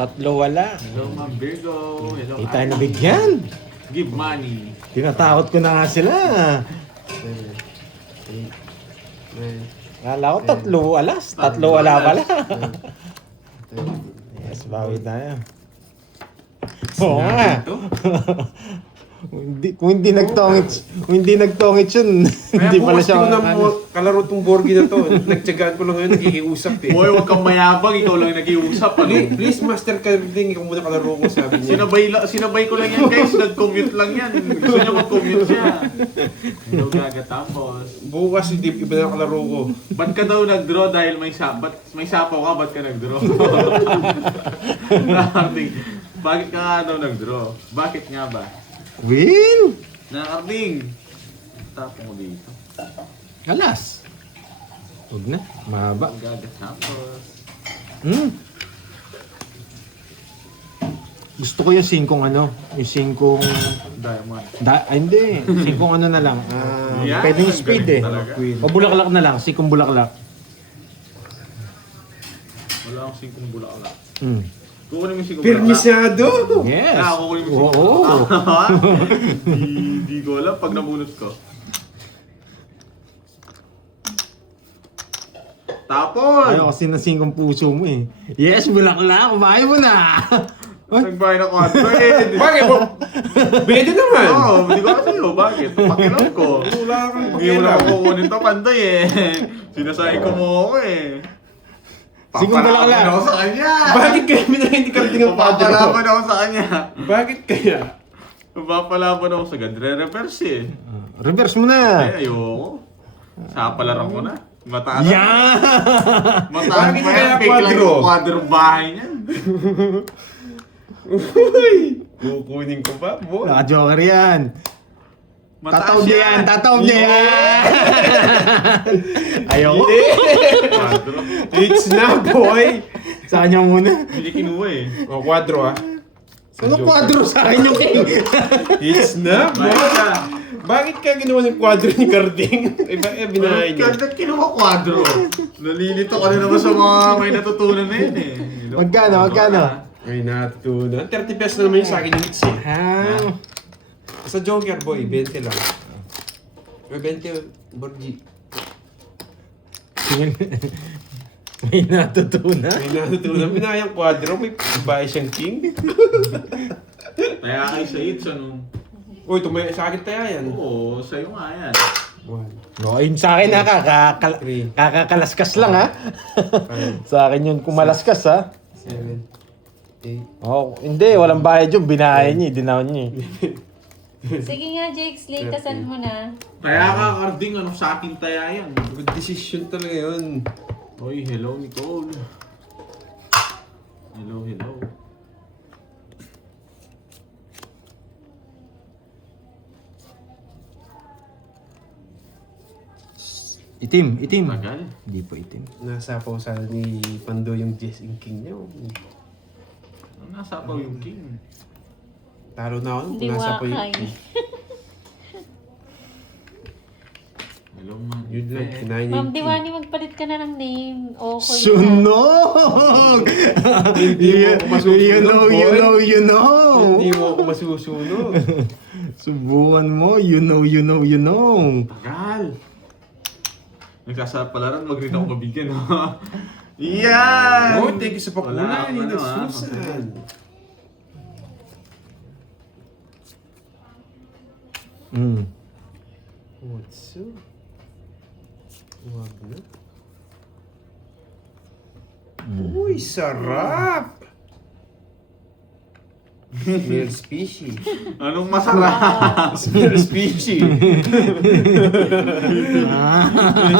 Tatlo wala. Hello, Ma'am Virgo. Hello, Hindi tayo nabigyan. Give money. Tinatakot ko na nga sila. 7, 8, 9, Kala ko tatlo alas. Tatlo wala pala. Yes, bawi tayo. Oo nga. Kung hindi nagtongit yun, hindi pala siya. Kaya bukas ko kalaro tong Borgi na to. Nagtsagaan ko lang ngayon, nakikiusap eh. Boy, huwag kang mayabang. Ikaw lang nag-iusap. Please, Master Calvin, ikaw muna kalaro ko, sabi niya. Sinabay ko lang yan, guys. Nag-commute lang yan. Gusto niya mag-commute siya. Hello, Gaga. Tapos, Bukas, hindi iba na kalaro ko. ba't ka daw nag-draw dahil may sapaw ka? Ba't ka nag-draw? Bakit ka nga daw nag-draw? Bakit nga ba? Win! Nakakarding. Tapos mo dito. Alas. Huwag na. Mahaba. Gaga. Tapos, Gusto ko yung 5 ano. Yung 5... diamond. Hindi. 5 ano na lang. Yan, Pwede yung speed eh. talaga. O bulaklak na lang. 5 bulaklak. Wala akong 5 bulaklak. Kukunin mo 5 bulaklak. Permisyado! Yes. Kukunin mo 5 Oo. bulaklak. Hindi ko alam pag nabunot ko. Tapos! Ayaw kasi na 5 puso mo eh. Yes, bulaklak. Kumain mo na. Nagbay na 4. Bakit mo? Pwede naman! Oo, hindi ko alam sa'yo. Bakit? Pakilam ko. Wala kang Hindi mo na pakialam. ako kukunin to, panday eh. Sinasabi ko mo ako eh. Sige, bulaklak. Papalaban ako sa kanya. Bakit kaya hindi karating ang padre ko? Papalaban ako sa kanya. Bakit kaya? Papalaban ako sa reverse eh. Reverse mo na. Eh, ayoko. Sapalaran ko na. Mataas. Yan! Mataas Bakit pa kaya yan. Fake lang quadro? yung quadro bahay niyan. Uy! Kukunin ko ba? Boy? Naka-joker yan. Tataob niya yan. Tataob niya yan. Ayoko. Quadro. It's na, boy! Sa kanya muna. Hindi kinuha eh. O, kwadro ah. Ano kwadro sa akin yung king? It's na, boy! Bakit ka? Bakit ka ginawa ng kwadro ni Carding? Binahay niya. Bakit kinuha quadro? Nalilito ka na naman sa mga may natutunan na yun eh. Magkano? Ay, natutunan. 30 pesos na naman yung sa akin yung hits eh. Sa Joker, boy, 20 lang. May 20, Borgi. May natutunan. May natutunan. Binayang kwadro, may bahay siyang king. Kaya kay sa hits ano? Uy, tumay sa akin tayo yan. Oo, sa'yo nga yan. 1, No, yun sa akin ha, kakakalaskas lang ha. Sa akin yun kumalaskas ha. 7, 8, Oh, hindi, walang bayad yun, binahay niya, dinawin niya. Sige nga, Jakes, likasan mo na. Kaya ka, Carding, ano sa akin taya yan? good decision talaga yun. Oy, hello Nicole. Hello. Itim. Tagal. Hindi po itim. Nasa pausahan ni Pando yung Jess and King niya. Nasa pa yung king. Talo na ako nung Hindi nasa pa yung wakay. King. Hello man. Yun lang, kinain niya Ma'am yung King. Diwani, magpalit ka na ng name. Okay na. Sunog! Hindi mo ako masusunod, boy. You know. Hindi mo ako masusunod. Subukan mo, you know. Tagal. Nagkasapalaran, wag rin ako mabigyan. Yan! Oh, thank you sa Wala pakulay. akong ano, Susan. What's up? Wag na. Uy, sarap! Smell fishy. Anong masarap? Smell fishy.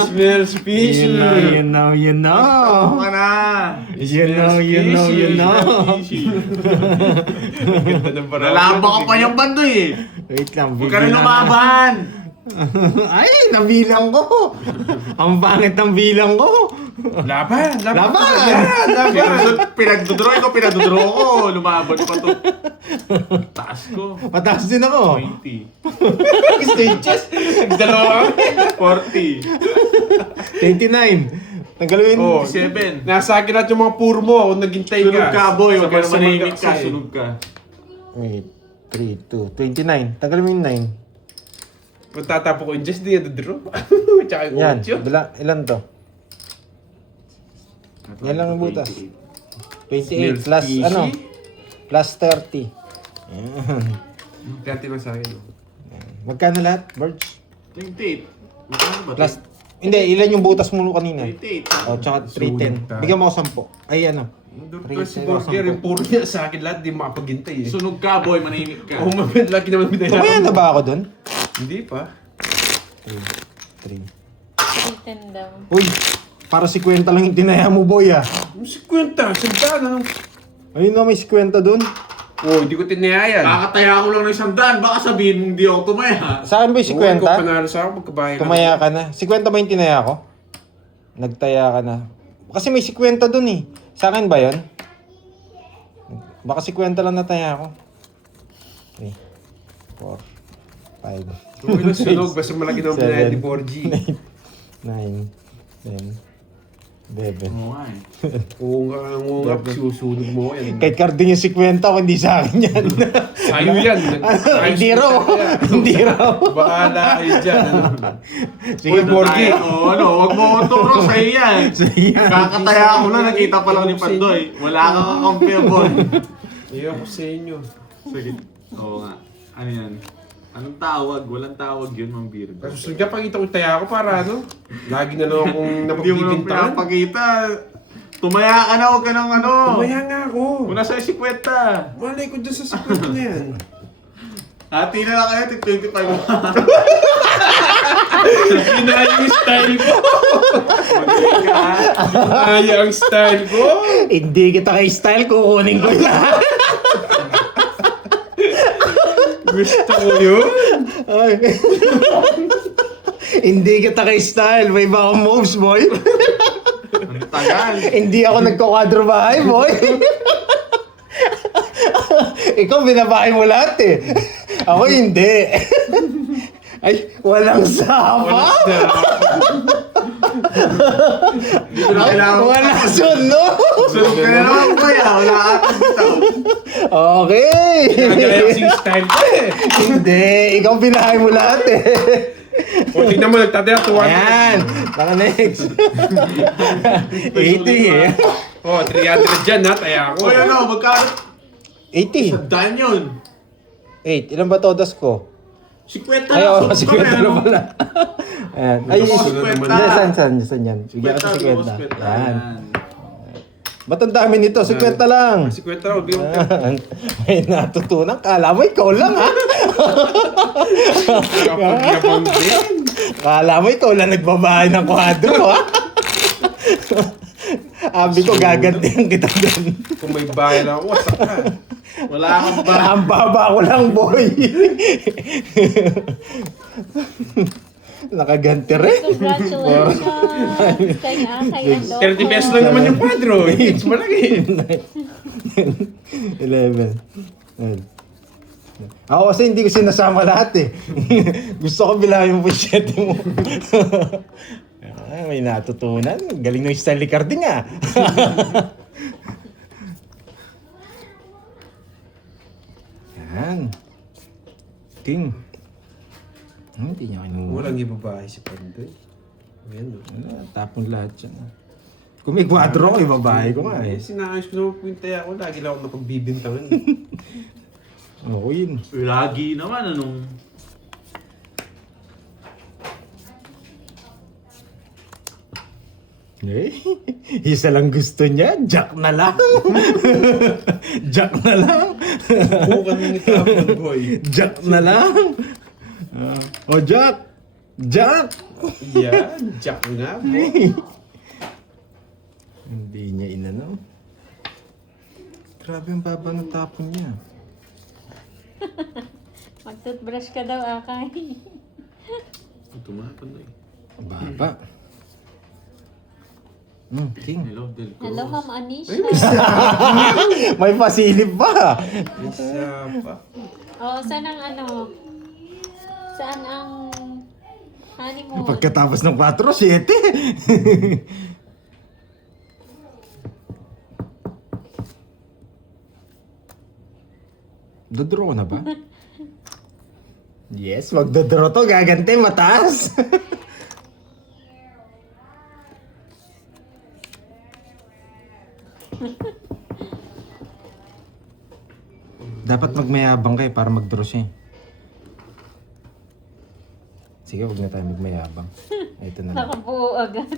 Smell fishy. You know. Ano ka na? You know. Ganda ng parang. Nalaban ka pa yung bandoy eh. Wait lang. Huwag ka rin lumaban. Ay, nabilang ko. Ang pangit ng bilang ko. Laban! Pinagdodraw ko, pinagdodraw ko. Lumaban pa to. Taas ko. Mataas din ako. 20. Stages! Dalawa. 40. 29. Tanggalin. Oh, 7. nasa akin lahat yung mga puro mo. Kung naghintay Sunog ka, boy. Huwag ka Sabay-sabay naman nahimik ka. kasi. Sunog ka. Wait. 3, 2, 29. Tanggalin mo yung 9. Kung tatapo ko yung just di draw. Tsaka yung Yan. 8. Ilan to? Yan lang ang butas. 28 plus Smells ano? fishy. Plus 30. Yan. 30 lang sa akin. Oh. Magkano lahat, Birds? 28. Magkano ba? Plus, hindi, ilan yung butas mo kanina? 28. O, tsaka 310. Sunog Bigyan mo ako 10. Ay, ano? Doon si Borger, yung puro niya sa akin lahat, di makapaghintay eh. Sunog ka, boy. Manahimik ka. Oh, lagi naman binaya. Tumaya na ba ako dun? Hindi pa. 3. 310 daw. Uy, para 50 lang yung tinaya mo, boy, ah. Yung 50, siyempre na. Ayun na, may 50 dun. Oh, hindi ko tinayayan. Kakataya ko lang ng 100. Baka sabihin mong di ako tumaya. Sa akin ba yung Oo, ikaw 50? panalo sa akin, pagkabahay ka. Tumaya ka na. 50 ba yung tinaya ko? Nagtaya ka na. Kasi may 50 dun eh. Sa akin ba yun? Baka 50 lang nataya ko. 3, 4, 5, Okay lang sunog, basta malaki naman binayad ni 4G. 9, 10, 11. Oo nga eh. Oo nga, susunog mo yan. Kahit carding yung 50 ako, hindi sa akin yan. Sa'yo yan. Hindi raw. Hindi raw. Bahala kayo dyan. Ano? Sige, Borgi. Oo, ano, wag mo akong turo. Sa'yo yan. Kakataya ko na, nakita pa lang ni Pandoy. Wala kang kakampi, boy. Ayoko sa inyo. Sige. Oo nga. Ano yan? Anong tawag? Walang tawag yun, Mang Beard. Susunod ka, pakita ko taya ako para ano. Lagi na lang akong Hindi mo lang napagbibintangan. pinapakita. Tumaya ka na, huwag ka ng ano. Tumaya nga ako. Muna sa 50. Malay ko dyan sa sakwento na yan. Hati na lang kayo, 25. Inaya yung style ko. Mag-iing ka, ha? Inaya ang style ko. Hindi kita kay style, kukunin ko yan. Gusto ko yun. Ay. Hindi kita kay style, may iba akong moves, boy. Ang tagal. Hindi ako nagkukwadro bahay, boy. Ikaw, binabahay mo lahat eh. Ako hindi. Ay, walang sapa. Hindi ko na kailangan. Walang sunod. Sunod ka na naman, boy. Wala ka bitaw. Okay. Nagaya yung style ko eh. Hindi, ikaw binahay mo lahat eh. O, tignan mo, nagtataya tuwa. Ayan, baka next. 80 eh. O, 300 dyan ha, taya ako. Uy, ano, magkano? 80. Sandaan yun. 8. Ilan ba todas ko? 50 Ay, na. oo, 50 na pala. Ayan. Ay, Ito, hindi, saan yan? Bigyan ka sa 50. Ayan. Ba't ang dami nito? 50 lang. 50 raw, bigyan mo. Ayan. May natutunan. Kala mo, ikaw lang ha? Nakapagyabang din. Kala mo, ikaw lang nagbabahay ng kwadro ha? Abi ko, gagantihan kita din. Kung may bahay na ako, wasak ka. Wala kang ba? Ang baba ko lang, boy. Nakaganti rin. Congratulations! Kay Akay and 30 pesos lang naman yung kwadro. It's malaki. 11. Ako kasi hindi ko sinasama lahat eh. Gusto ko bilahin mo po 7 mo. Ay, may natutunan. Galing ng Stanley Carding ah. Yan. King. Hindi niya kinuha. Walang ibabahay si Pandoy. Ayan o. Tapon lahat yan. Kung may kwadro ko, ibabahay ko nga eh. Sinayos ko naman po yung taya ko. Lagi lang ako napagbibintangan. Oo yun. Lagi naman, anong... Eh, isa lang gusto niya, Jack na lang. Jack na lang. Bukan ng itapon, boy. Jack na lang. Oh, Jack! Jack! Yan, Jack nga, boy. Hindi niya inano. Grabe ang baba ng tapon niya. Mag-toothbrush ka daw, Akay. Tumapon na eh. Baba. King. Hello, Delco. Hello, Ma'am Anisha. May pasilip pa. Isa pa. Oo, saan ang ano? Saan ang honeymoon? Pagkatapos ng 4, 7. Dodraw ko na ba? Yes, magdodraw to. Gagante, mataas. Dapat magmayabang kayo para mag-draw siya. Sige, huwag na tayo magmayabang. Ito na lang. Nakabuo agad.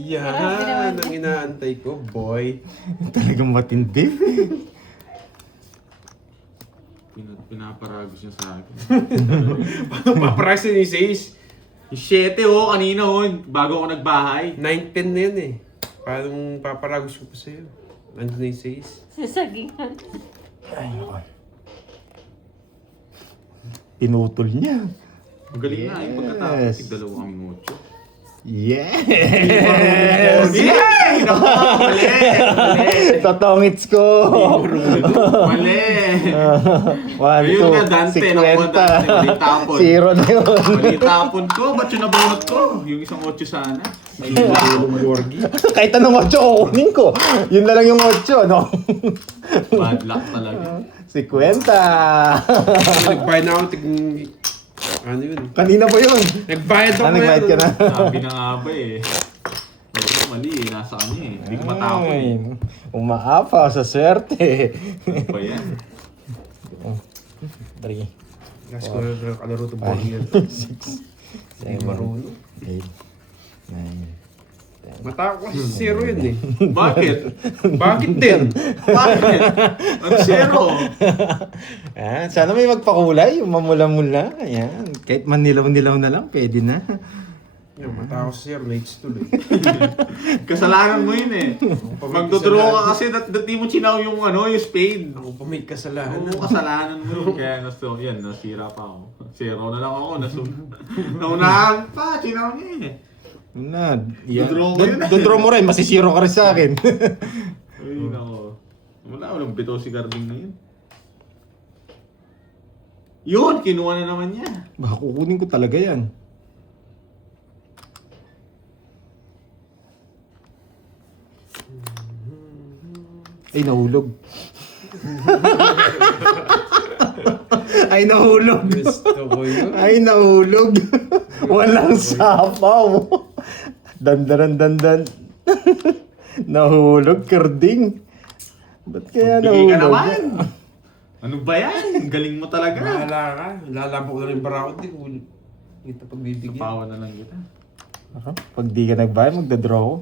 Yan ang inaantay ko, boy. Talagang matindi. Pinaparagos niya sa akin. Paano paprice ni Says? Yung 7 kanina bago ako nagbahay. 9-10 na yan eh. Paano paparagos ko pa sa'yo? Ano ni Says? Sasagingan. Ay, nako. Pinutol niya. Magaling na yung pagkatapos. Yes. Tig-dalawa kaming 8. Yes! Yay! Naku, mali! Mali! Totongits ko! Mali! 1, Ayun nga, 2, Dante. 50. Nakuha Dante. Mali tapon. Zero na yun. Mali tapon ko. Ba't yun nabunot ko? Yung isang 8 sana. Ay, Yung Borgi. Kahit anong 8 kukunin ko. Yun na lang yung 8, no? bad luck talaga. 50. Nagbayad na ako ano yun? Kanina pa yun. Nagbayad ako Nagbayad ka na. Sabi na nga ba eh. Ito mali eh. Nasa kanya eh. Hindi ko matapon Ay, eh. umaapa sa swerte. Ano ba yan? 3, Last ko na kalaro to Borgi yan. 6, Hindi marunong. 8, 9, Mata ko kasi zero yun eh. Bakit? Bakit din? Bakit? Ang zero. Sana may magpakulay, yung mamula-mula. Ayan. Kahit manilaw-nilaw na lang, pwede na. Yung mata ko sa zero, nights tuloy. Kasalanan mo yun eh. Magdodraw ka kasi dati mo chinaw yung yung spade. Ako pa may kasalanan. Oo, kasalanan mo yun. Kaya nasira pa ako. Zero na lang ako. Naunahan pa, chinaw niya eh. Na, yan. Dodraw mo yun. Dodraw mo rin, masisiro ka rin sa akin. Ay, nako. Walang bito si Garding na yun. Yun, kinuha na naman niya. Baka kukunin ko talaga yan. Ay, nahulog. Ay, nahulog. Gusto ko yun. Ay, nahulog. Walang sapaw. Dandan. Nahulog, karding. Ba't kaya Bigay ka nahulog? naman. Ano ba yan? Galing mo talaga. Bahala ka. Lalaban ko na rin barakot din. Hindi ito pagbibigyan. Kapawa na lang kita. Pag di ka nagbayad, magdadraw ko.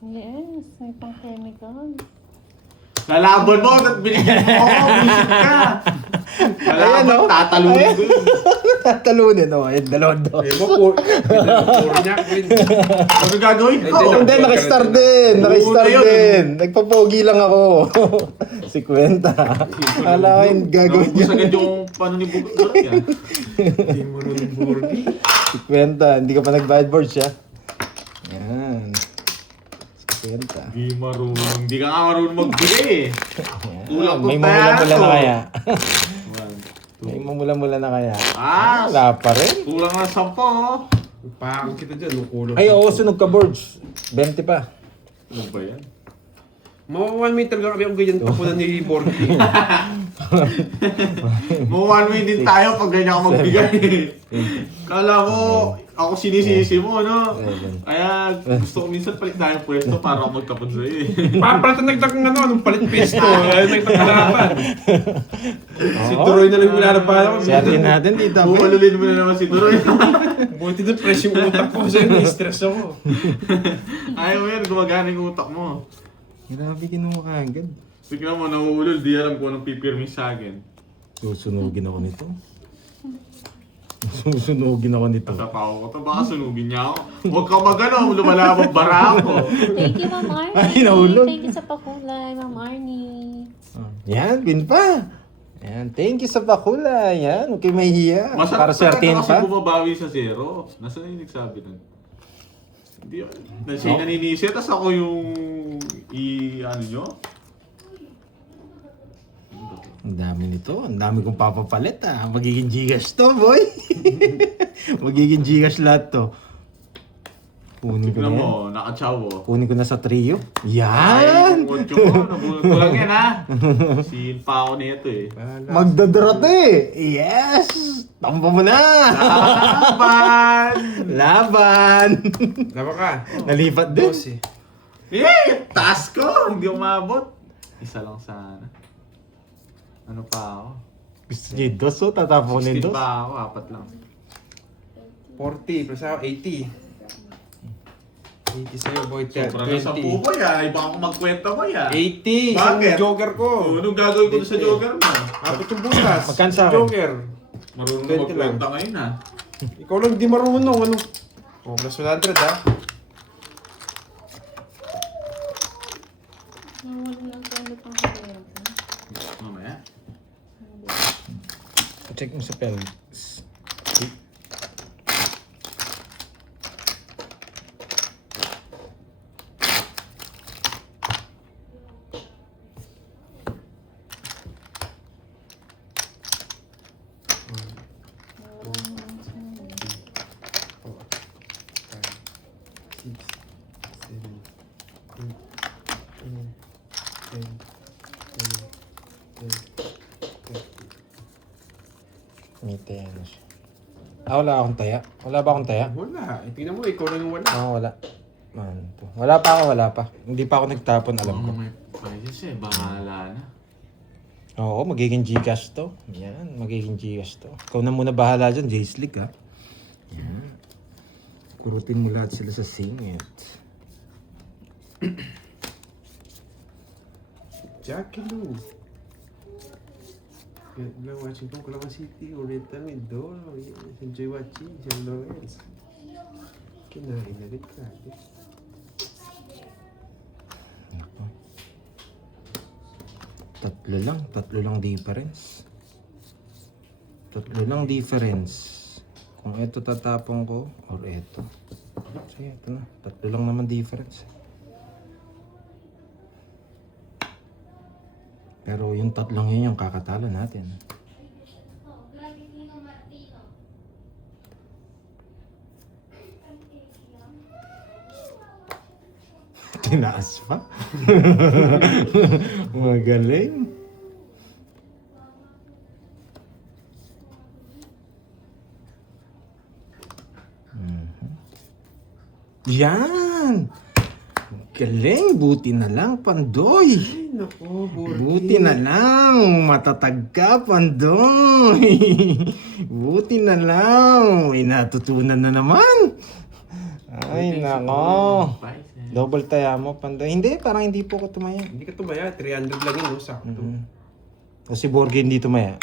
Yes, may pang chemical. Lalaban mo at binigyan mo ako. Bullshit ka. Ayan, Lalaban, no? tatalunin ko yun. Tatalunin, oh. Ay, dalawa. Eh, puro niya. Ano gagawin ko? Hindi, Hindi, nakistart din. Nakistart Oo, na yun. din. Nagpapogi lang ako. 50. Hala ko yung gagawin Naubos niya. agad yung paano ni Bugot yan. Hindi mo rin Borgi. 50. Hindi ka pa nagbayad board siya. Yan. 50. Hindi marunong. Hindi ka nga marunong magbigay eh. Kulang May kong mamula-mula na to. kaya. One, May mamula-mula na kaya. Ah, Wala pa rin. kulang na 10 oh. Pakang kita dyan. Kulang. Ay, oo, sunog ka boards. 20 pa. Ano ba yan? Mga 1 meter lang kami ang ganyan tapunan ni Borgi. Mo one way din tayo pag ganyan ako magbigay. Kala mo, ako sinisisi mo, no? Kaya gusto ko minsan palit tayo ng pwesto para ako magtapon sa'yo eh. Papalit na nagtak ng nung palit pesto. Nagtak harapan. Si Turoy na lang yung nilalabahan ako. Swerte natin dito. Bumalulin mo na naman si Turoy. Buti doon fresh yung utak ko sa'yo. Na-stress ako. Ayaw mo yan, gumagana yung utak mo. Grabe kinuha ka agad. Tignan mo, nahuulol, di alam kung anong pipirmi sa akin. Susunugin ako nito. Susunugin ako nito. Tatapaw ko to, baka sunugin niya ako. Huwag ka magano, lumalabang bara ako. Thank you, Ma'am Arnie. Ay, nahulog. Thank you sa pakulay, Ma'am Arnie. Yan, win pa. Yan, thank you sa pakula. Yan, huwag kayo mahihiya. Para Masarap swertihin talaga kasi pa. bumabawi sa zero. Nasaan yung nagsabi nun? Hindi yun. Siya yung naninisi, tapos ako yung ano nyo? Ang dami nito. Ang dami kong papapalit ah. Magiging Gcash to, boy. Magiging Gcash lahat to. Kunin ko na Tignan yan. mo, nakachaw oh. Kunin ko na sa trio. Ay, Yan! kung ko, nabulot ko lang yan ha. Sin pa ako nito eh. Bahala. Magdadrat eh! Yes! Tamba mo na! Laban! Laban! Laba ka. Nalipat din. 12. Taas ko! Hindi umabot. Isa lang sana. Ano pa ako? Gusto niya yung dos, oh. Tatapunin 16 dos. pa ako, 4 lang. 40 plus ako 80. 80 sa'yo, boy. Sobra na 10 20. boy ah. Iba ako magkwenta boy ah. 80! Bakit? Isang joker ko. Anong gagawin ko doon sa 20. joker mo? Apat yung butas. Magkano sa akin? Joker. Marunong 20 na magkwenta ngayon ah. Ikaw lang di marunong. Ano? Oh, plus 100 ha. Nawala lang tayo pang kuryente. Mamaya. Check mo sa pelvis. Ngiti ano siya. Wala akong taya. Wala ba akong taya? Wala. Tingnan mo, ikaw lang yung wala. Wala. Man, to. Wala pa. Hindi pa ako nagtapon, alam ko. May prices eh, bahala na. Oo, magiging Gcash to. Yan, magiging Gcash to. Ikaw na muna bahala dyan, J-Slick ha. Yan. Kurutin mo lahat sila sa singit. Jackie Lou. Kaya watching po Kalaman City, Oriental Mindoro. Yes, enjoy watching. San Lawrence. Kinain na rin grabe. Nako. Tatlo lang difference. Tatlo lang difference. Kung ito tatapon ko, or ito. Sige, ito na. Tatlo lang naman difference. Pero yung tatlong yun yung kakatalo natin. Tinaas pa? Magaling. Yan! Galing! Buti na lang, Pandoy! Ay, nako, Buti na lang! Matatag ka, Pandoy! Buti na lang! May natutunan na naman! Ay, nako! Double taya mo, Pandoy. Hindi, parang hindi po ko tumaya. Hindi ka tumaya, 300 lang yun, no? Sakto. O si Borgie hindi tumaya.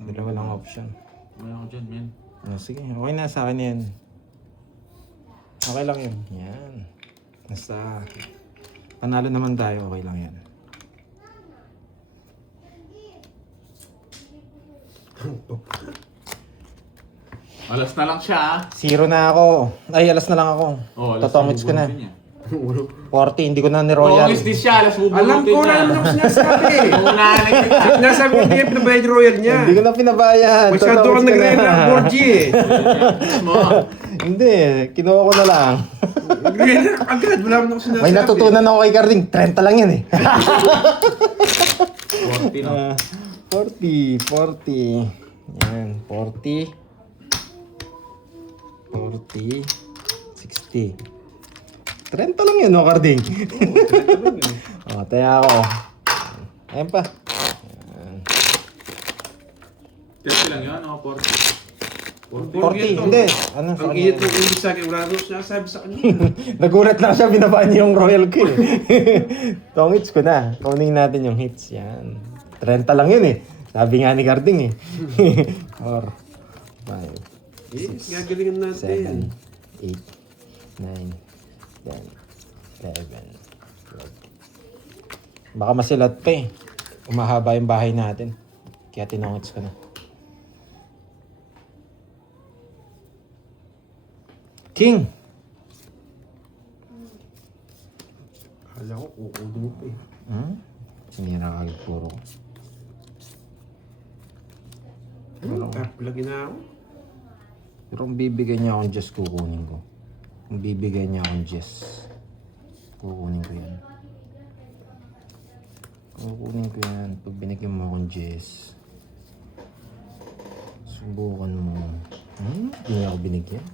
Dalawa lang option. Wala ako dyan, men. Sige, okay na sa akin yan. Okay lang yun. Yan. Basta, panalo naman tayo, okay lang yan. Alas na lang siya ah. 0 na ako. Ay, alas na lang ako. Oh, alas Totongits ko na. bubunutin niya. 40, hindi ko na ni Royal. Tongits din siya, alas bubunutin Alam ko na naman ako sinasabi. Unahan na kita. Sinasabi ko hindi ka pinabayad yung royal niya. Hindi ko na pinabayad. Masyado ka Totongits ko na. nagre-rap, Borgie eh. Mo. Hindi, kinuha ko na lang. Nagre-rap agad, wala mo na ako sinasabi. May natutunan ako kay Carding. 30 lang yan eh. 40 no? 40. Yan, 40. 40. 60. 30 lang yun, no, Carding? O, taya ako. Ayan pa. 30 lang yun, o 40. 40, hindi. Ano, Ang iyot ng ibig sa akin, wala nang sinasabi sa kanya. Nagulat lang siya, binabaan niya yung Royal Kill. Tongits ko na. Kunin natin yung hits. Yan. 30 lang yun eh. Sabi nga ni Carding eh. 4, 5, Yes, gagalingan natin. 7, 8, 9, 10, 11, 12. Baka masilat pa eh. Umahaba yung bahay natin. Kaya tinongits ko na. King! Kala ko, kukudo mo pa eh. Hindi na kagad puro ko. Tap lagi na ako. Pero kung bibigyan niya akong just kukunin ko. bibigay niya akong Jess. Kukunin ko yan. Kukunin ko yan. Pag binigyan mo akong Jess, subukan mo. Hindi niya ako binigyan.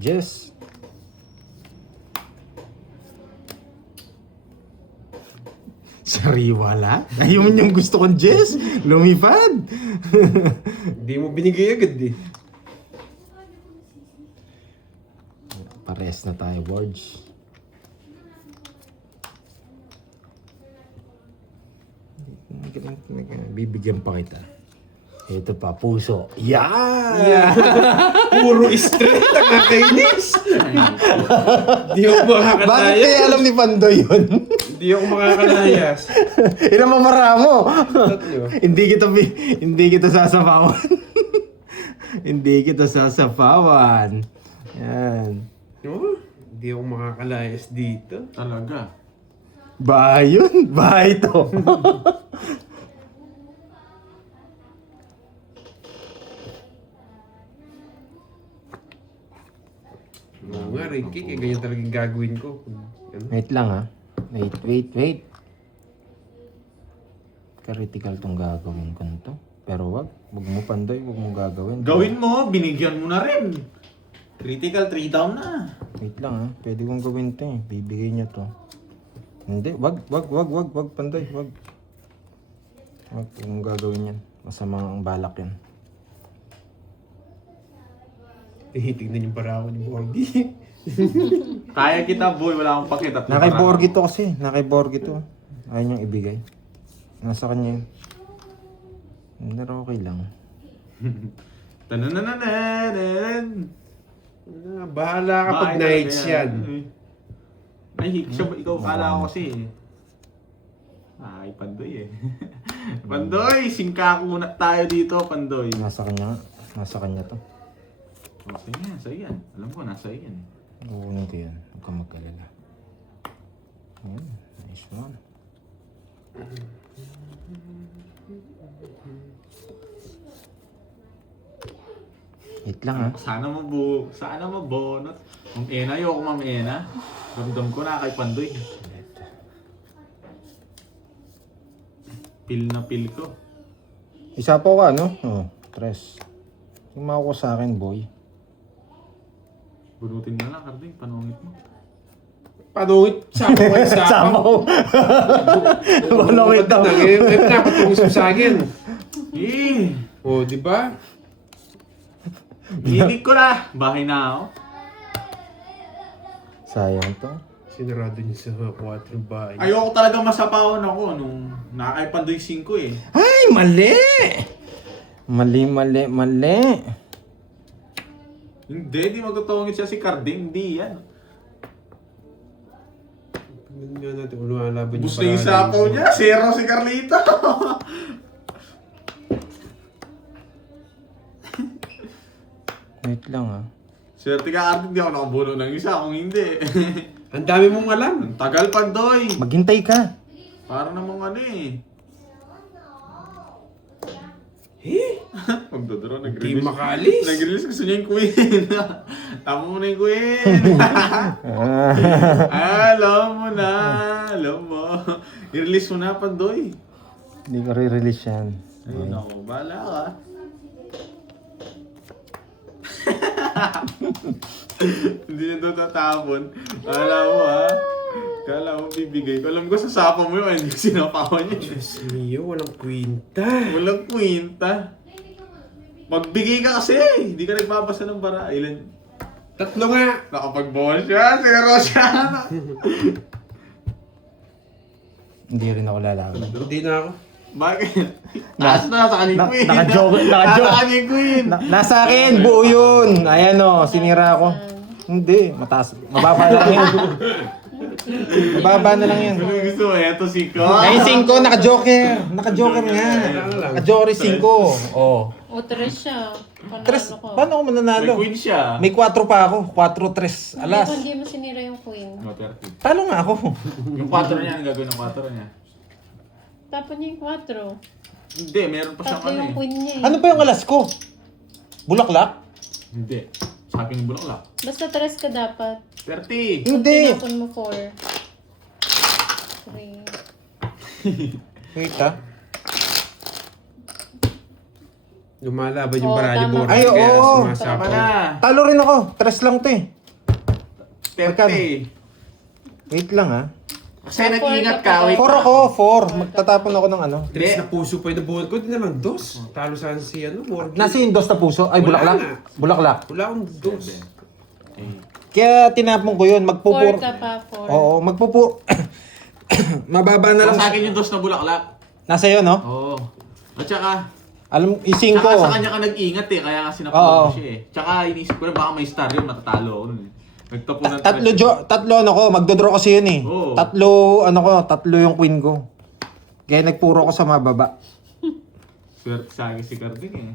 Jess! Sariwala? Ayun yung gusto kong Jess. Lumipad. Hindi mo binigay agad eh. Pares na tayo, Borge. Bibigyan pa kita. Ito pa, puso. Yan! Puro straight, nakakainis. Di ako Bakit makakalayas. kaya alam ni Pandoy yun? Di ako makakalayas. Ilang mamara mo? Tatlo. Hindi kita sasapawan. Hindi kita sasapawan. Yan. Oh, di ako makakalayas dito. Talaga. Bahay yun? Bahay to. Oo nga, Ricky, kaya ganyan talagang gagawin ko. Ano? Wait lang ha. Wait. Critical tong gagawin ko nito. Pero wag mo Pandoy, wag mo gagawin. Gawin mo, binigyan mo na rin. Critical 3 down na. Wait lang ha. Pwede kong gawin to eh. Bibigay niya to. Hindi, wag Pandoy, wag. Wag mong gagawin yan. Masama ang balak yan. Tignan yung para ako ni Borgie. Kaya kita boy, wala akong pakita. Nakay Borgie to kasi. Nakay Borgie to. Ayaw niyang ibigay. Nasa kanya yun. Pero okay lang. Tananananan. Bahala ka pag nights yan. Ay, siya ba? Ikaw kala ko kasi. Ay, Pandoy eh. Pandoy, singka muna tayo dito, Pandoy. Nasa kanya nga. Nasa kanya to. Oh, sa'yo yan. Alam ko, nasa iyo yan. Kukunin ko yan. Huwag kang mag-alala. Ayan, nice one. Wait lang ha. Sana mabunot. Ma'am Ena, ayoko Ma'am Ena. Ramdam ko na kay Pandoy. Pil na pil ko. Isa po ka, no? Oh, tres. Yung makuha sa akin, boy. Bunutin mo lang, Carding. Panungit mo. Panungit, sama ko yung sama. Panungit daw. Napatungis mo sa akin. Eh! O, di ba? Hilig ko na! Bahay na ako. Sayang to. Sinarado niya sa 4 bahay. Ayoko talaga masapawan ako nung nakakay Pandoy 5 eh. Ay, mali! Mali. Hindi, di magtutungit siya si Carding. Hindi yan. Tingnan nga natin kung lumalaban yung Gusto yung sapaw niya. Zero si Carlito. Wait lang ha. Swerte ka, Carding. Di ako nakabuno ng isa. Kung hindi. Ang dami mong alam. Ang tagal, Pandoy. Maghintay ka. Para namang ano eh. Magdodoro, Di nag-release. makalis. Nag-release, gusto niya yung queen. Tama mo na yung queen. Alam mo na. Alam mo. I-release mo na, Pandoy. Hindi ko re-release yan. Ayun ako, bahala ka. Hindi na doon tatapon. Alam mo ha. Kala mo bibigay ko. Alam ko sa sapa mo yun, hindi sinapawan niya. Diyos mio, walang kwinta. Walang kwenta. Magbigay ka kasi. Hindi ka nagbabasa ng bara. Ilan? 3 nga. Nakapag-ball siya. Zero siya. Hindi rin ako lalaban. Hindi na ako. Bakit? Taas na sa kaning queen. Naka-joke. Nasa kaning queen. Nasa akin, buo yun. Ayan o, sinira ko. Hindi, mataas. Mababa na lang yun. Mababa na lang yun. Ano gusto mo? Eto si Ko. Ay, 5, naka-joker. Naka-joker nga. Naka-joker 5. Oh. O, tres siya. Panalo 3, ko. paano ako May mananalo? queen siya. May 4 pa ako. 4-3. Alas. Kung hindi mo sinira yung queen. No, 30. Talo nga ako. Yung 4 niya, ang gagawin ng 4 niya. Tapon niya yung 4. Hindi, meron pa siyang Tatlo ano yung eh. queen niya eh. Ano pa yung alas ko? Bulaklak? Hindi. Sa akin yung bulaklak. Basta 3 ka dapat. 30! Kung Hindi. tinapon mo 4. 3. Wait ah. Lumalaban yung Oo, baralyo tama. board. Ay, kaya oo. Tama sumasapaw. na! Talo rin ako. 3 lang to eh. 30! Wait lang ah. Kasi nag-iingat ka, wait 4 lang. ako, 4. Magtatapon ako ng ano. Tres na puso pa yung nabuhat ko. Di naman dos. Talo sana si ano, Morgan. Nasa yung dos na puso? Ay, Wala bulaklak? nga. Bulaklak. Wala akong dos. Kaya tinapon ko yun. 4 Magpupur. ka pa, 4. Oo, magpupur. Mababa na lang. Sa akin yung dos na bulaklak. Nasa iyo, no? Oo. At saka, Alam, ising saka ko. sa kanya ka nag-iingat eh, kaya nga Oo. sinapaw mo siya eh. Tsaka inisip ko na baka may star yun, matatalo ako nun eh. Nagtapo ng Tatlo ano ko, magdodraw kasi yun eh. Oo. Tatlo yung queen ko. Kaya nagpuro ko sa mababa. Swerte sa akin si Carding eh.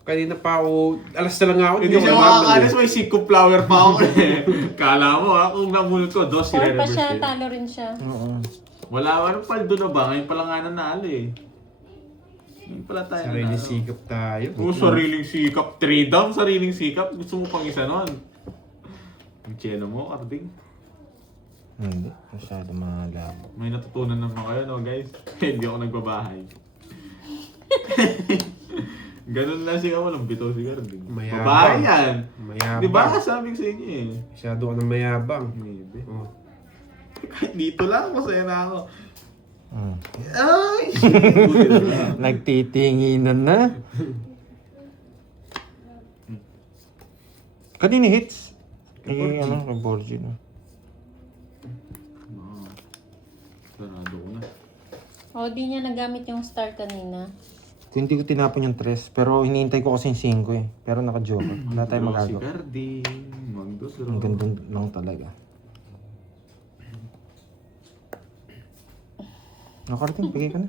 Kanina pa ako, alas na lang ako. Hindi siya ako makakalis, may sick flower pa ako eh. Kala mo ha, kung namulot ko, dos 4 pa siya, i-reverse talo rin siya. Oo. Wala ka ng paldo na ba? Ngayon pala nga nanalo eh. Ngayon pala tayo Sarili nanalo. sikap tayo. Oo, sariling sikap. 3 down, sariling sikap. Gusto mo pang isa nun. Ang tseno mo, Carding. Hindi, masyado malabo. May natutunan naman kayo, no guys? Hindi ako nagbabahay. Ganun lang siya, walang bitaw si Carding. Mayabang. Babae yan. Mayabang. Di ba? Sabi ko sa inyo eh. Masyado ka ng mayabang. Maybe. Oh. Kahit dito lang, masaya na ako. Hmm. Ay! Buti na lang. Nagtitinginan na. Kanina hits? Eh, ano, Borgi na. Sarado ko na. O, di niya nagamit yung star kanina. Kung hindi ko tinapon yung 3, pero hinihintay ko kasi yung 5 eh. Pero naka-joker. Wala tayong Si magagawa. Carding, magdos Ang ganda lang talaga. Nakarating, bigay ka na.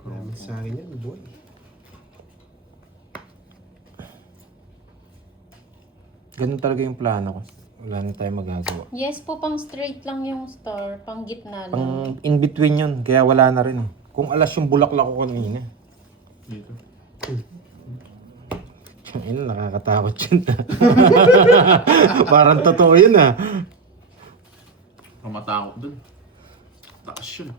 Marami sa akin yan, boy. Ganun talaga yung plano ko. Wala na tayong magagawa. Yes po, pang straight lang yung star. Pang gitna lang. Pang in between yun, kaya wala na rin. Kung alas yung bulaklak ko kanina. Dito. Ayun, nakakatakot yun. Parang totoo yun ah. Kamatakot dun. Taas yun.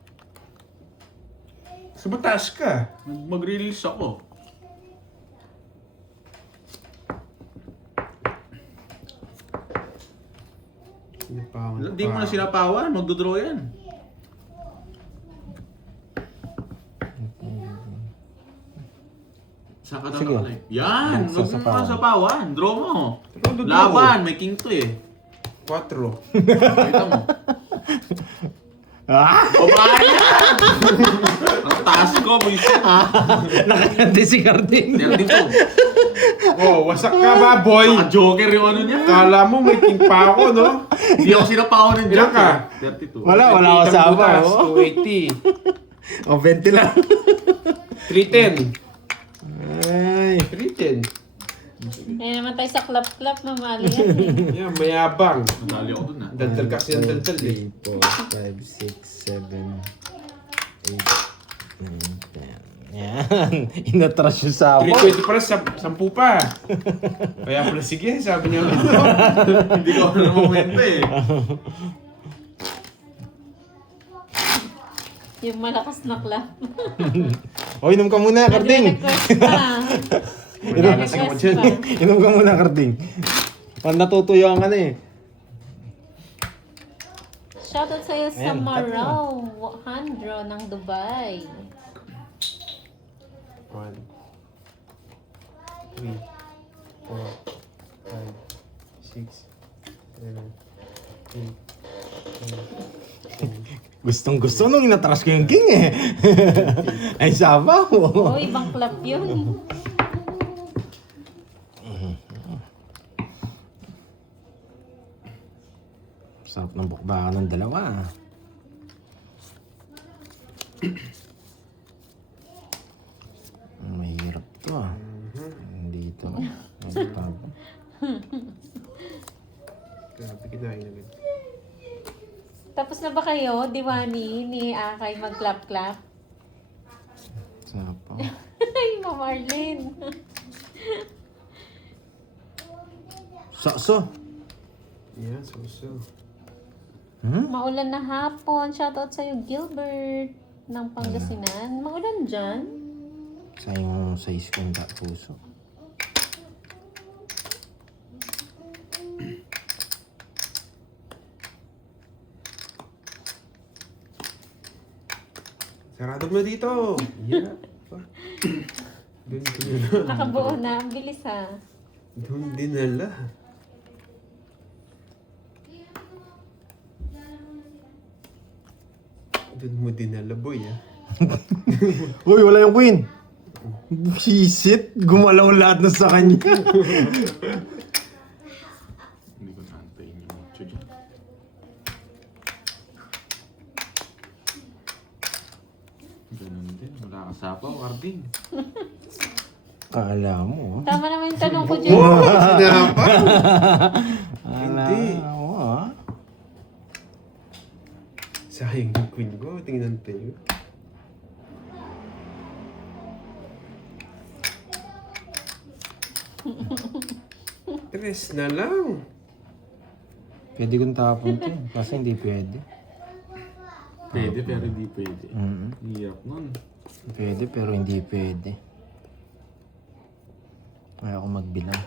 Sa batas ka. Mag-release ako. Hindi mo na sinapawan, magdodraw yan. Saka daw Sige. nakalive. Yan! Huwag mo Magsasapawan. na sapawan. Draw mo. Draw. Laban, may king to eh. 4. Kita mo. Ah! Babae yan! Ang taas ko, boy. Nakakandi si Carding. 32. Oh, wasak ka ba, boy? Naka-joker yung ano niya. Kala mo may king pa ako, no? Hindi ako sinapawan ng Ilan ka? joker. 32. Wala Itang kasama. butas, Oh. 280. O, 20 lang. 310. Ay. 310. Kaya naman tayo sa clap-clap, mamali yan eh. Yan, mayabang. Nadali ako dun ah. Daldal kasi ang daldal eh. 3, 4, 5, 6, 7, 8, 9, 10. Yan. Inatras yung sabon. 320 para sa 10 pa. Kaya pala sige, sabi niya. Hindi ko ako na momento eh. Yung malakas na clap. O, inom ka muna, Carding. Nag-request pa. Malalasing ako dyan. Inom ka muna, Carding. Pag natutuyo ka na eh. Shoutout sa'yo sa Ayan, Marau, Handro ng Dubai. 1, 3, 4, 5, 6, 7, 8, 9, 10. Gustong gusto nung inatras ko yung king eh. Ay, sabaw. Oh, ibang clap yun. Sarap ng bukbakan ng dalawa. Mahirap to ah. Dito. Tapos. Grabe, kinain na agad. Tapos na ba kayo, Diwani, ni Akay mag-clap-clap? Sapaw. Ay, Ma'am Marlene. Sakso. Yeah, so. Hmm? Maulan na hapon. Shoutout sa'yo, Gilbert. Ng Pangasinan. Maulan dyan? Sayang size kong puso. Sarado mo dito. Yeah. Doon dinala. Nakabuo na. Ang bilis ha. Doon dinala. Doon mo dinala, boy, ah. Uy, wala yung queen. Shisit. Gumalaw lahat na sa kanya. Hindi ko naantayin yung macho dyan. Ganun din. Wala ka sapaw, Carding. Kala mo. Tama naman yung tanong ko dyan. Sinapa? Hindi. Sayang yung queen ko. Tingnan tayo. Tres na lang. Pwede kong tapon to. Kasi hindi pwede. Pwede, pero hindi pwede. Mm. Hirap nun. Pwede pero hindi pwede. Kaya ako magbilang.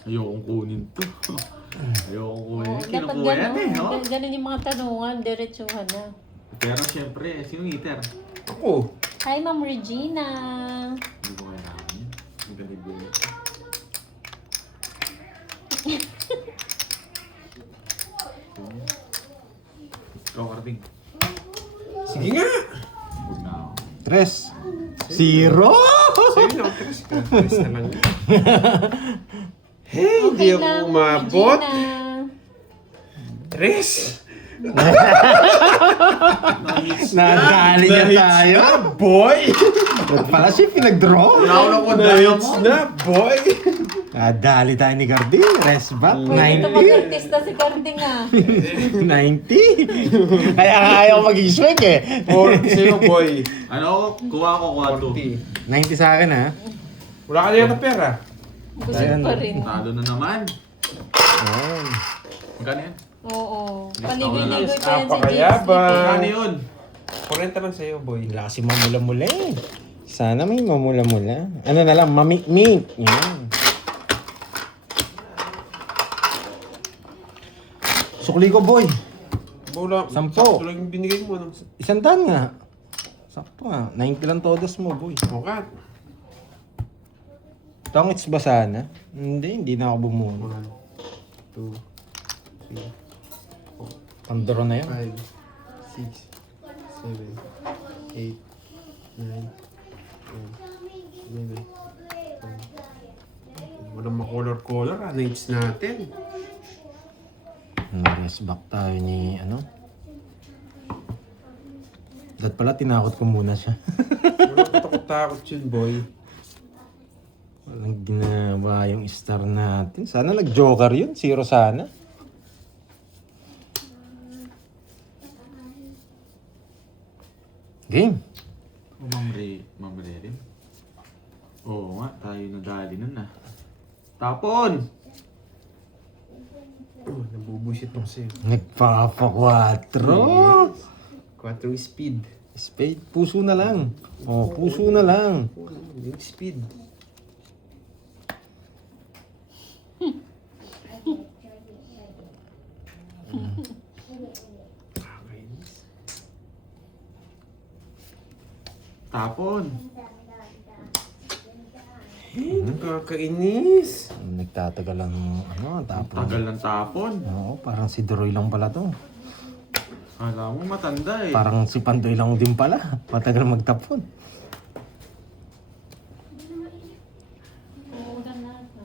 Ayokong kunin to. Ayokong kunin. Dapat Kinukuha yan eh, no? Ganun yung mga tanungan. Diretsuhan na. Pero syempre, sino eater? Ako. Hi, Ma'am Regina. Hindi ko kailangan yun. Ang galing din. Ikaw, Carding. Sige nga. Huwag na ako. Tres. Zero! Sa'yo lang, tres ka. Tres na lang. Hey, hindi Okay ako lang, umabot. Regina. Tres. Nadali niya tayo. Boy! Ba't pala siya pinag-draw? Nakulong ko tayo mo. Na, boy! Nadali tayo ni Carding. Rest back. Pwede 90. mag-artista si Carding ah. 90. Kaya nga ayaw mag-swing eh. 40 sa'yo, boy. Ano? Kuha ko, kuha to. 40. 90 sa akin ha. Wala ka na yata pera. Gusto Ayan. pa rin. Talo na naman. Ayan. Magkano yan? Oo. Yes, Paligoy-ligoy yes. pa yan si Apakayabang. Magkano yun? 40 lang sa'yo, boy. Wala kasi mamula-mula eh. Sana may mamula-mula. Ano na lang, mamik-mik. Yan. Sukli ko boy. Bola, 10. sakto lang yung binigay mo. Ng... 100 nga. Sakto nga. 90 lang todos mo boy. Okay. Tangits ba sana? Hindi na ako bumuno. 1, 2, 3, Pandoro na yun. 5, 6, 7, 8, 9, 10, 11, 12. Walang makolor-color, nights natin. Rest back tayo ni ano. Dahil pala tinakot ko muna siya. Walang takot-takot yun, boy. Walang ginawa yung star natin. Sana nag-joker yun. Zero sana. Game. O, mamre rin. Oo nga, tayo nadali nun ah. Tapon! Oh, nabubusit ako sa'yo. Nagpapa-4. 4 speed. Spade. Puso na lang. Oh, puso na lang. Yung speed. Kakainis. Tapon! Kakainis. Nagtatagal lang ano, tapos. Tagal ng tapon. Oo, parang si Droy lang pala to. Alam mo, matanda eh. Parang si Pandoy lang din pala. Matagal magtapon.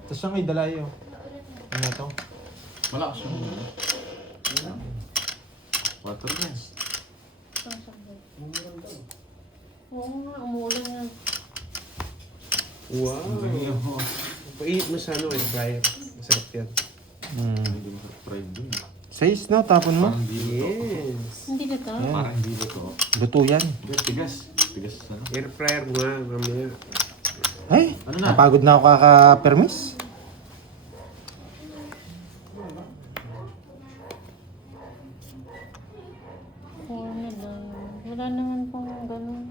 Tapos siya ngay dalayo. Ano to? Wala ka siyang muna. Water yan. Oo nga, umulan na. Wow. Ang ganyan mo. Pait mo sa ano, air fryer. Masarap yan. Hindi mo sa-fried dun. 6 na, tapon mo. Parang hindi luto. Yes. Hindi na to. Parang hindi luto. Luto yan. Hindi, tigas. Tigas ano? Air fryer mo nga, mamaya. Ay, Ano na? napagod na ako kaka-permis. Wala naman pong ganun.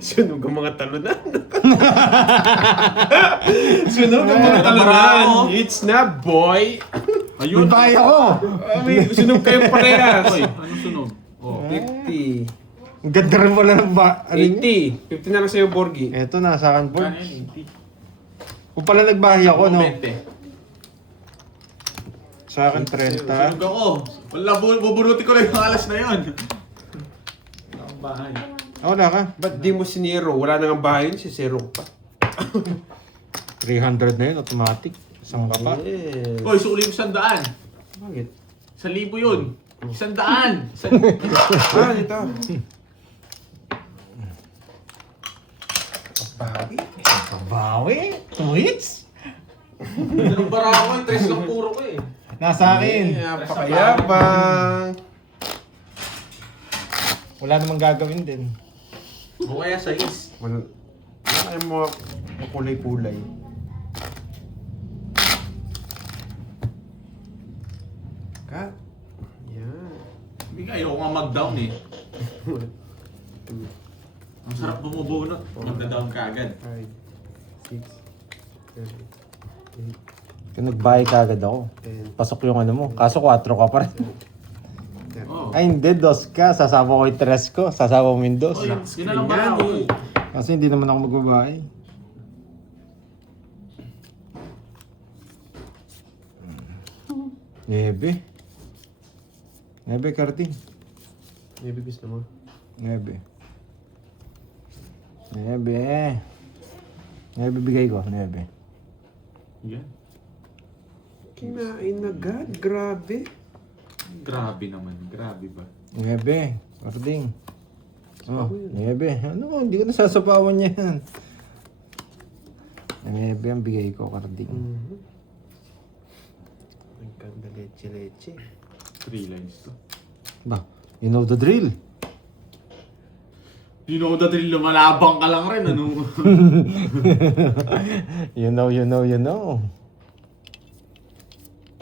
Sunog ang mga talunan. Sunog ang mga talunan. It's na, boy. Ayun. May ako! May sunog kayong parehas. Oy, anong sunog? Oh. 50. Ang ganda rin pala ng ano yun? 80. 50 na lang sa'yo, Borgie. Eto, nasa akin po. Ano yun? Kung pala nagbahi ako, no? 20. Sa akin, 30. Sunog ako. Wala, bubunutin ko lang yung alas na yun. Wala akong bahay. Wala ka. Ba't di mo sinero? Wala nang bahay yun, si zero pa. 300 na yun, automatic. Isang ka pa. Yes. Hoy, suli yung 100. Bakit? 1,000 yun. 100. Ah, ito. Bawi. Kabawi? 2 hits? Anong barawan? 3 lang puro ko eh. Nasa akin. Napakayabang. Wala namang gagawin din. O kaya 6. Wala kayong mga kulay-kulay. Cut. Yan. Hindi nga, ayoko nga mag-down eh. Ang sarap bumubunot. Magda-down ka agad. 5, 6, 7, Kung nagbahi ka agad ako. 8, 10, Pasok yung ano mo. Kaso 4 ka pa rin. 10. Oh. Ay hindi, 2 ka. Sasama ko yung 3 ko. Sasama mo yung 2. Oy, yun na lang barawan. Kasi hindi naman ako magbabae. Nebe. Nebe, Karting. Maybe gusto mo. Nebe. Nebe. Nebe bigay ko. Nebe. Yan. Kinain agad. Grabe. Grabe naman. Grabe ba? Nebe. Karting. Oh, nebe. Ano? Hindi ko nasasapawan yan. Nebe ang bigay ko, Karting. Ang ganda leche-leche. 3 lines to. Ba, you know the drill. You know the drill, lumalabang ka lang rin. Ano? You know, you know, you know.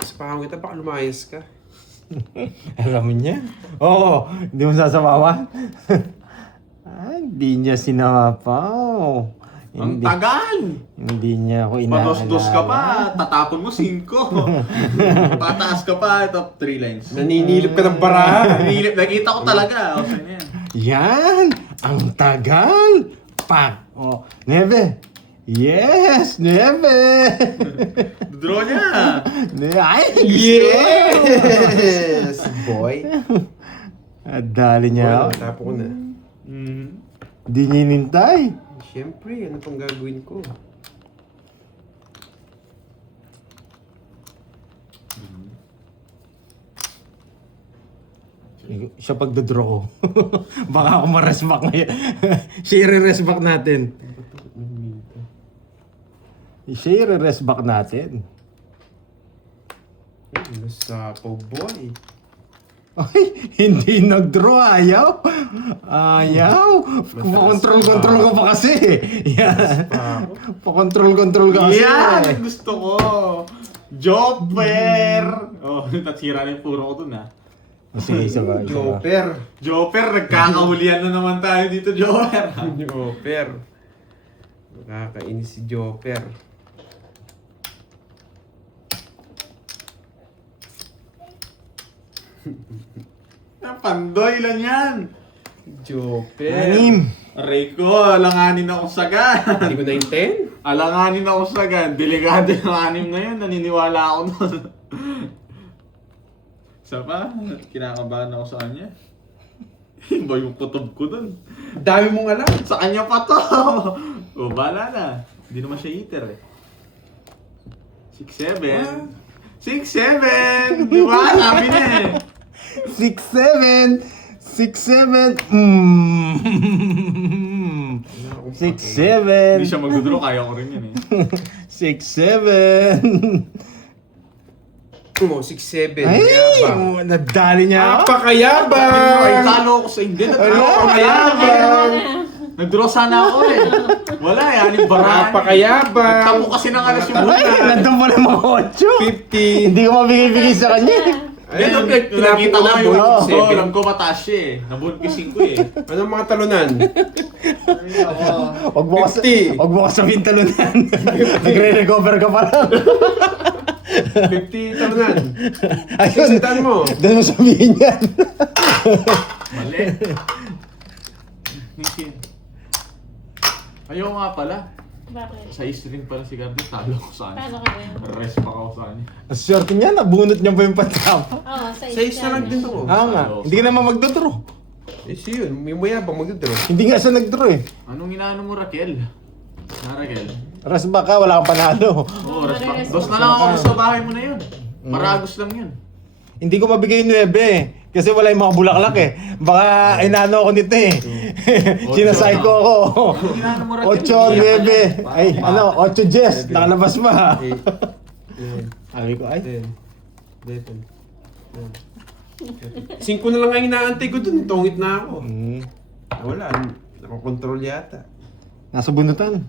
Sa pahang kita, baka lumayas ka. Alam niya? Oo, hindi mo sasapawan. Hindi niya sinapaw. Ang Hindi, tagal! hindi niya ako inaalala. Pados-dos ka pa, tatapon mo 5. Pataas ka pa, ito 3 lines. Naninilip ka ng baraha. Nilip, nakita ko talaga. Okay na yan. Yan! Ang tagal! Pak! Oh, Neve! Yes! Neve! Draw niya. Ay! Yes! Boy. Dali niya ako. Tapo ko na. Hindi niya inintay. Siyempre, ano pang gagawin ko? Siya pagdodraw ko. Baka ako ma-resback ngayon. Siya i-resback natin. Siya i-resback natin. Nasapaw, boy. Ay, hindi nag-draw. Ayaw. Ayaw. Pakontrol-control ka pa kasi. Yan. Pakontrol-control ka kasi. Yan! Gusto ko. Jopper! Oh, natsira na yung puro ko dun ah. Sige, isa ba? Isa ba? Joper. Jopper, nagkakahulian na naman tayo dito, Jopper. Joper. Nakakainis si Joper. Pandoy lang yan. Joper. Anim. Aray ko, alanganin ako sagan. Hindi ko na-inten. Alanganin ako sagan. Delikado yung 6 na yun. Naniniwala ako nun. Isa pa, kinakabahan ako sa kanya. Iba yung kutob ko dun. Dami mong alam. Sa kanya pa to. O, bala na. Hindi naman siya eater eh. 6-7. 6-7! Di ba? Sabi na eh. 6-7. 6-7. 6-7. Hindi siya magdudro, kaya ko rin yun eh. 6-7. Mo, 6-7. Ay! Yabang. Nadali niya ako. Ay, Napakayabang! talo ako sa hindi. Napakayabang! Nag-draw sana ako eh. Wala eh, anong barahan. Napakayabang! Nagtapo kasi ng alas yung Ay, buta. nandun pala mga 8. 50. Hindi ko mabigay-bigay sa kanya. Ayun, Nakita ko na, yung Oo. so, alam ko mataas siya eh. Nabunkisin ko eh. Anong mga talunan? Ay, ako. Huwag mo sabihin talunan. Nagre-recover ka pa lang. 50 talunan. Ayun. Sitan mo. Doon mo sabihin yan. Mali. Nikin. Ayaw nga pala. Bakit? Sa rin pala si Gardy, talo ko sa Paano kanya. ka ba? Rest pa ako sa kanya. Ang swerte niya, nabunot niya pa yung pantapa. Oo, sa Size na lang din ako. Nga. Hindi ka naman magdodro. Eh, siya yun. May mayabang magdodro. Hindi nga siya nagdro eh. Anong inaano mo, Raquel? Na Raquel? Rasba ka, wala kang panalo. Oo, rest pa. Dos na lang ako sa bahay mo na yun. Paragos lang yun. Hindi ko mabigay 9 eh. Kasi wala yung mga bulaklak eh. Baka inano ako nito eh. Sinasay ko ako. Anong inaano mo, Raquel? 8, 9. Ay, ano, 8, 10. Nakalabas pa. 8, Sabi ko, ay. 10, 11, 5 na lang ang inaantay ko dun. Tungit na ako. Hmm. Wala. Nakakontrol yata. Nasa bunutan.